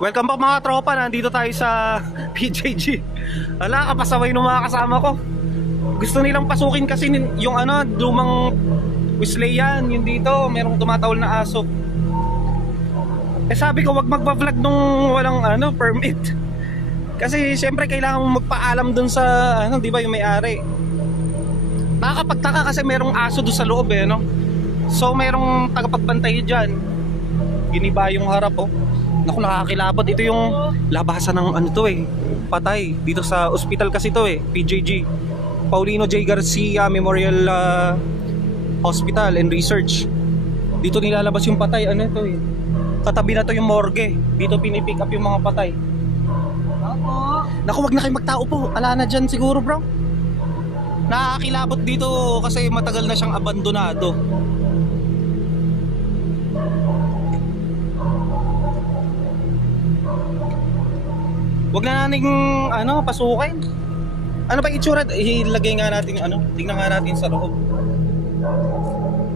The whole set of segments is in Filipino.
Welcome back mga tropa, nandito tayo sa PJG. Wala, kapasaway ng mga kasama ko. Gusto nilang pasukin kasi yung lumang Wesleyan, yun dito, merong tumatawal na aso. Eh sabi ko wag magpa-vlog nung walang permit. Kasi syempre kailangan mo magpaalam dun sa di ba yung may-ari. Nakakapagtaka kasi merong aso doon sa loob no. So merong tagapagbantay diyan. Giniba yung harap Naku, nakakilabot. Ito yung labasan ng patay. Dito sa ospital kasi to PJG, Paulino J. Garcia Memorial Hospital and Research. Dito nilalabas yung patay. Katabi na to yung morgue. Dito pinipick up yung mga patay. Naku, wag na kayo magtao po. Ala na dyan siguro bro. Nakakilabot dito kasi matagal na siyang abandonado. Wag na nating pasukin. Ano ba itsura? Ilagay nga natin tingnan nga natin sa loob.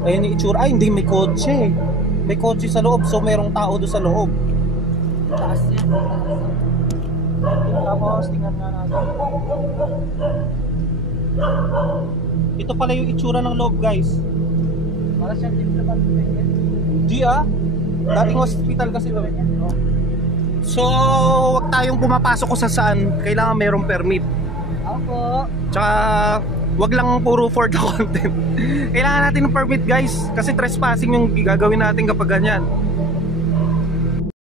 Ayun yung itsura. Ay, hindi, may kotse. May kotse sa loob, so merong tao doon sa loob. Taas yan. Tapos tingnan nga natin. Ito pala yung itsura ng loob, guys. Para siyang Di dating hospital kasi to. So, wag tayong pumapasok kung saan. Kailangan mayroong permit. Opo. Tsaka, wag lang puro for the content. Kailangan natin ng permit, guys. Kasi trespassing yung gagawin natin kapag ganyan.